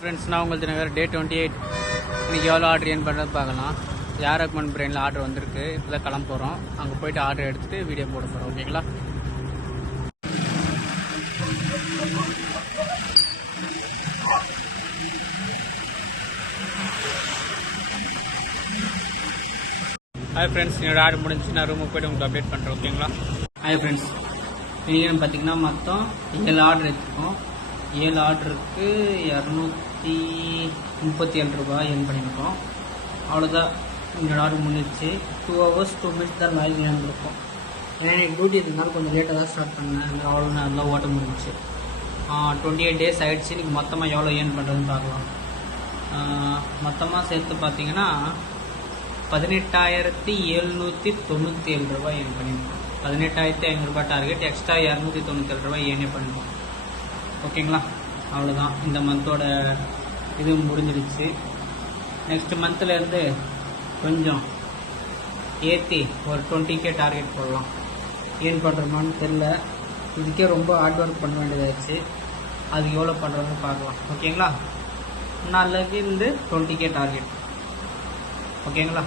Friends, நான் உங்களுக்கு தினகர் டே 28 இன்றைக்கி எவ்வளோ ஆர்டர் ஏன் பண்ணுறது பார்க்கலாம். யார் ரெக்கமெண்ட் பிரெயினில் ஆர்டர் வந்திருக்கு. இப்போ தான் கிளம்ப போகிறோம். அங்கே போய்ட்டு ஆர்டர் எடுத்துகிட்டு வீடியோ போட போகிறோம். ஓகேங்களா? ஹாய் ஃப்ரெண்ட்ஸ், என்னோட ஆர்டர் முடிஞ்சு நான் ரூமுக்கு போய்ட்டு உங்களுக்கு அப்டேட் பண்ணுறேன். ஓகேங்களா? ஹாய் ஃப்ரெண்ட்ஸ், இன்றைக்கி பார்த்தீங்கன்னா மொத்தம் 7 ஆர்டர் எடுத்துருக்கோம். 7 ஆர்டருக்கு 237 ரூபாய் ஏர்ன் பண்ணியிருக்கோம். அவ்வளோதான், என்னோட ஆர்டர் முடிஞ்சிச்சு. 2 hours 2 minutes தான் லாகின் இருந்திருக்கோம். ஏன்னா எனக்கு டியூட்டி இருந்தாலும் கொஞ்சம் லேட்டாக தான் ஸ்டார்ட் பண்ணேன். அதனால் அவ்வளோ நல்லா ஓட்ட முடிஞ்சிச்சு. 28 days ஆகிடுச்சு. இன்றைக்கி மொத்தமாக எவ்வளோ ஏர்ன் பண்ணுறதுன்னு பார்க்கலாம். மொத்தமாக சேர்த்து பார்த்தீங்கன்னா 18,797 ரூபாய் ஏர்ன் பண்ணியிருக்கோம். 18,500 ரூபாய் டார்கெட், எக்ஸ்ட்ரா 297 ரூபாய் ஏர்னே பண்ணியிருக்கோம். ஓகேங்களா? அவ்வளோதான், இந்த மந்தோட இது முடிஞ்சிடுச்சு. நெக்ஸ்ட் மந்த்லேருந்து கொஞ்சம் ஏற்றி ஒரு 20K டார்கெட் போடலாம். ஏன் பண்ணுறோமான்னு தெரில. இதுக்கே ரொம்ப ஹார்ட் ஒர்க் பண்ண வேண்டியதாச்சு. அது எவ்வளோ பண்ணுறதுன்னு பார்க்கலாம். ஓகேங்களா? நாளைக்கு இருந்து 20K டார்கெட். ஓகேங்களா?